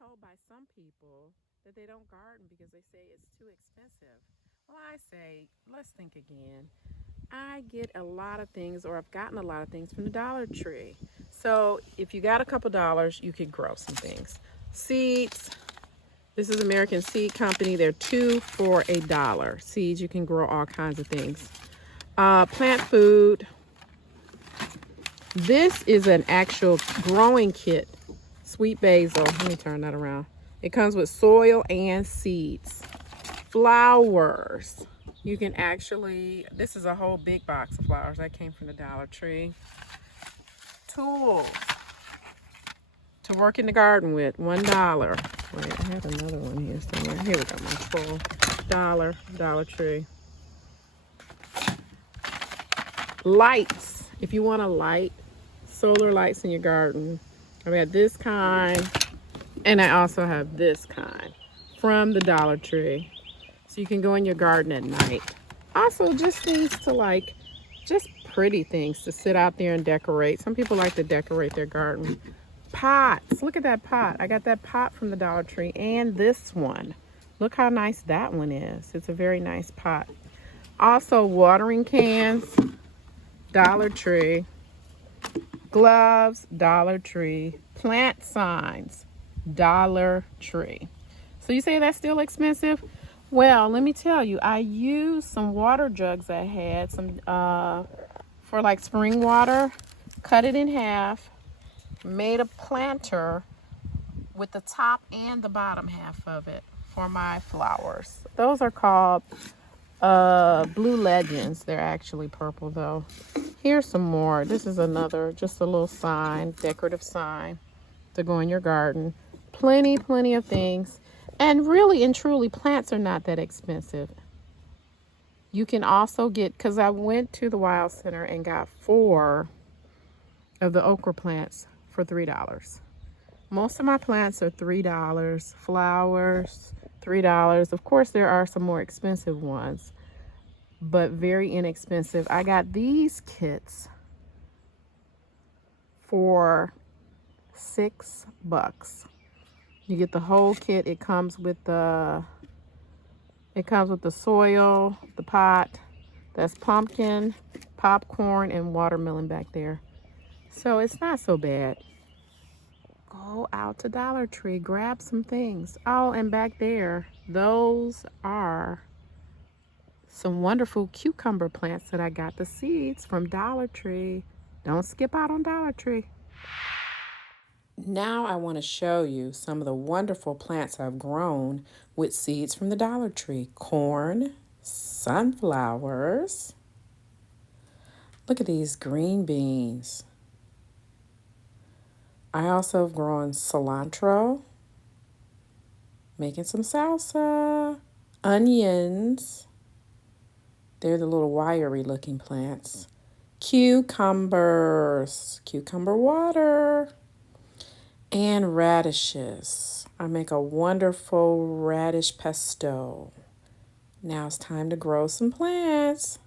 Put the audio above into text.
told by some people that they don't garden because they say it's too expensive. Well, I say, let's think again. I get a lot of things, or I've gotten a lot of things from the Dollar Tree. So if you got a couple dollars, you could grow some things. Seeds. This is American Seed Company. They're 2 for $1. Seeds, you can grow all kinds of things. Plant food. This is an actual growing kit. Sweet basil. Let me turn that around. It comes with soil and seeds. Flowers. You can actually, this is a whole big box of flowers. That came from the Dollar Tree. Tools to work in the garden with, $1. Wait, I had another one here somewhere. Here we go, my full Dollar Tree. Lights. If you want to light solar lights in your garden, I've got this kind, and I also have this kind from the Dollar Tree. So you can go in your garden at night. Also, just things to like, just pretty things to sit out there and decorate. Some people like to decorate their garden. Pots. Look at that pot. I got that pot from the Dollar Tree and this one. Look how nice that one is. It's a very nice pot. Also, watering cans, Dollar Tree. Gloves, Dollar Tree. Plant signs, Dollar Tree. So you say that's still expensive? Well, let me tell you, I used some water jugs I had, some for like spring water, cut it in half, made a planter with the top and the bottom half of it for my flowers. Those are called Blue Legends. They're actually purple though. Here's some more. This is another, just a little sign, decorative sign to go in your garden. Plenty of things. And really and truly, plants are not that expensive. You can also get, because I went to the Wild Center and got 4 of the okra plants for $3. Most of my plants are $3. Flowers, $3. Of course, there are some more expensive ones, but very inexpensive. I got these kits for $6. You get the whole kit. It comes with the soil, the pot. That's pumpkin, popcorn, and watermelon back there. So it's not so bad. Go out to Dollar Tree, grab some things. Oh, and back there, those are some wonderful cucumber plants that I got the seeds from Dollar Tree. Don't skip out on Dollar Tree. Now I want to show you some of the wonderful plants I've grown with seeds from the Dollar Tree. Corn, sunflowers. Look at these green beans. I also have grown cilantro, making some salsa, onions. They're the little wiry looking plants. Cucumbers, cucumber water, and radishes. I make a wonderful radish pesto. Now it's time to grow some plants.